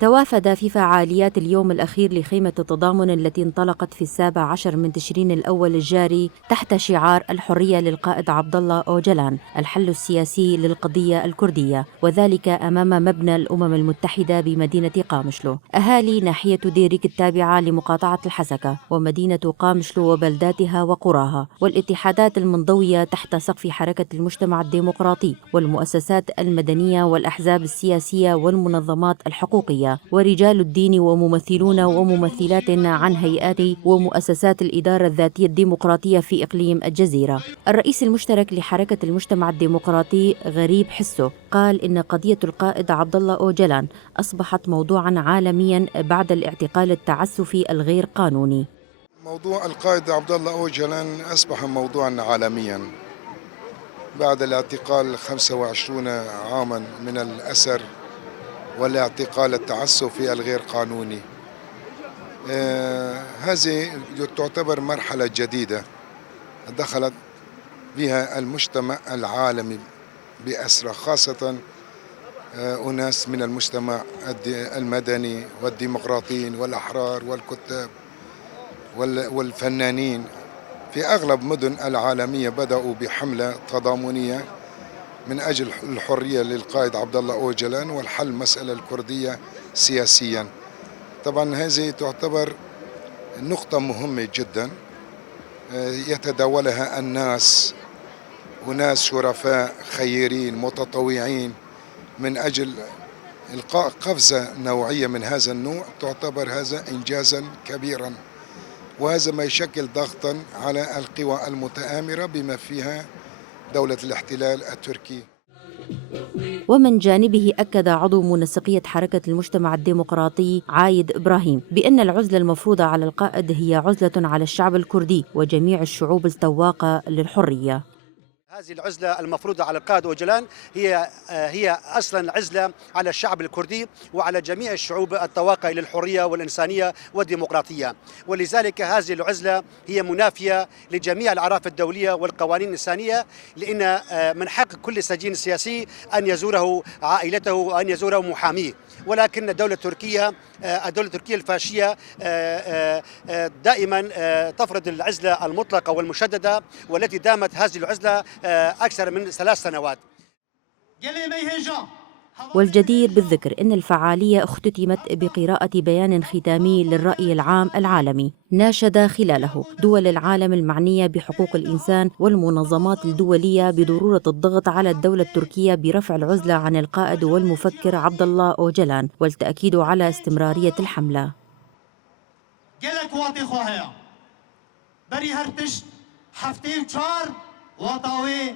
توافد في فعاليات اليوم الأخير لخيمة التضامن التي انطلقت في 17 من تشرين الأول الجاري تحت شعار الحرية للقائد عبد الله أوجلان، الحل السياسي للقضية الكردية، وذلك أمام مبنى الأمم المتحدة بمدينة قامشلو. أهالي ناحية ديريك التابعة لمقاطعة الحسكة ومدينة قامشلو وبلداتها وقراها، والاتحادات المنضوية تحت سقف حركة المجتمع الديمقراطي والمؤسسات المدنية والأحزاب السياسية والمنظمات الحقوقية ورجال الدين وممثلون وممثلات عن هيئات ومؤسسات الإدارة الذاتية الديمقراطية في إقليم الجزيرة. الرئيس المشترك لحركة المجتمع الديمقراطي غريب حسو قال إن قضية القائد عبد الله أوجلان أصبحت موضوعا عالميا بعد الاعتقال التعسفي الغير قانوني. موضوع القائد عبد الله أوجلان أصبح موضوعا عالميا بعد الاعتقال 25 عاما من الأسر والاعتقال التعسفي الغير قانوني. هذه تعتبر مرحلة جديدة دخلت بها المجتمع العالمي بأسرى، خاصة أناس من المجتمع المدني والديمقراطيين والأحرار والكتاب والفنانين في أغلب مدن العالمية بدأوا بحملة تضامنية من أجل الحرية للقائد عبد الله أوجلان والحل المسألة الكردية سياسيا. طبعا هذه تعتبر نقطة مهمة جدا يتداولها الناس، وناس شرفاء خيرين متطوعين من أجل إلقاء قفزة نوعية من هذا النوع. تعتبر هذا إنجازا كبيرا، وهذا ما يشكل ضغطا على القوى المتآمرة بما فيها دولة الاحتلال التركي. ومن جانبه أكد عضو منسقية حركة المجتمع الديمقراطي عايد إبراهيم بأن العزلة المفروضة على القائد هي عزلة على الشعب الكردي وجميع الشعوب التواقة للحرية. هذه العزلة المفروضة على القائد أوجلان هي أصلا عزلة على الشعب الكردي وعلى جميع الشعوب التواقع للحرية والإنسانية والديمقراطية، ولذلك هذه العزلة هي منافية لجميع الأعراف الدولية والقوانين الإنسانية، لأن من حق كل سجين سياسي أن يزوره عائلته وأن يزوره محاميه. ولكن الدولة التركية الفاشية دائما تفرض العزلة المطلقة والمشددة، والتي دامت هذه العزلة أكثر من 3 سنوات. والجدير بالذكر أن الفعالية اختتمت بقراءة بيان ختامي للرأي العام العالمي ناشد خلاله دول العالم المعنية بحقوق الإنسان والمنظمات الدولية بضرورة الضغط على الدولة التركية برفع العزلة عن القائد والمفكر عبد الله أوجلان والتأكيد على استمرارية الحملة. بري هرتش هفته 4 وطاوي